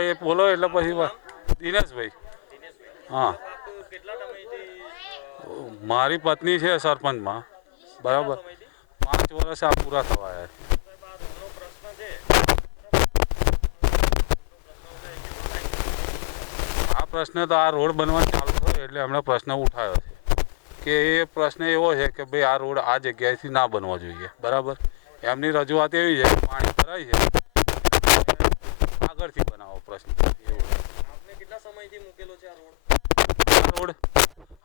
એ બોલો એટલે પછી દિનેશભાઈ. હા, મારી પત્ની છે સરપંચમાં, બરાબર. 5 વર્ષ આ પૂરા થવાયા. આ પ્રશ્ન તો આ રોડ બનવા ચાલુ થયો એટલે એમણે પ્રશ્ન ઉઠાવ્યો છે કે એ પ્રશ્ન એવો છે કે ભાઈ આ રોડ આ જગ્યાએથી ના બનવો જોઈએ, બરાબર. એમની રજૂઆત એવી છે કે પાણી ભરાય છે, આગળથી બનાવો પ્રશ્ન એવું.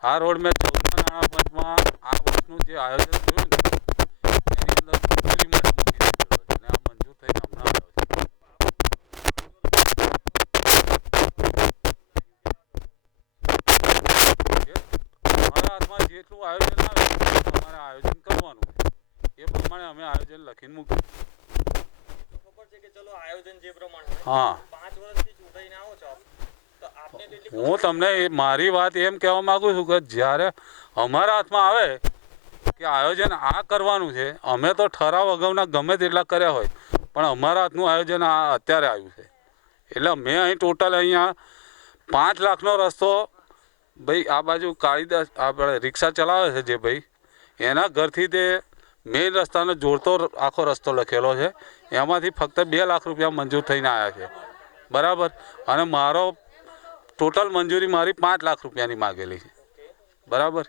આ રોડ મેં 14મા નાણાં પંચમાં આ વર્ષનું જે આયોજન થયું ને એની અંદર મંજૂરી માટે મૂકી દીધેલો છે અને આ મંજૂર થઈને હમણાં આવ્યો છે. અમારા હાથમાં જેટલું આયોજન આવે અમારે આયોજન કરવાનું એ પ્રમાણે અમે આયોજન લખીને મૂક્યું. હા, હું તમને મારી વાત એમ કહેવા માગું છું કે જ્યારે અમારા હાથમાં આવે કે આયોજન આ કરવાનું છે, અમે તો ઠરાવ અગાઉના ગમે તેટલા કર્યા હોય પણ અમારા હાથનું આયોજન આ અત્યારે આવ્યું છે. એટલે મેં અહીં ટોટલ અહીંયા 5 લાખનો રસ્તો ભાઈ આ બાજુ કાળીદાસ આપણે રિક્ષા ચલાવે છે જે ભાઈ એના ઘરથી તે મેઇન રસ્તાનો જોડતો આખો રસ્તો લખેલો છે, એમાંથી ફક્ત 2 લાખ રૂપિયા મંજૂર થઈને આવ્યા છે, બરાબર. અને મારો ટોટલ મંજૂરી મારી 5 લાખ રૂપિયાની માગેલી છે, બરાબર.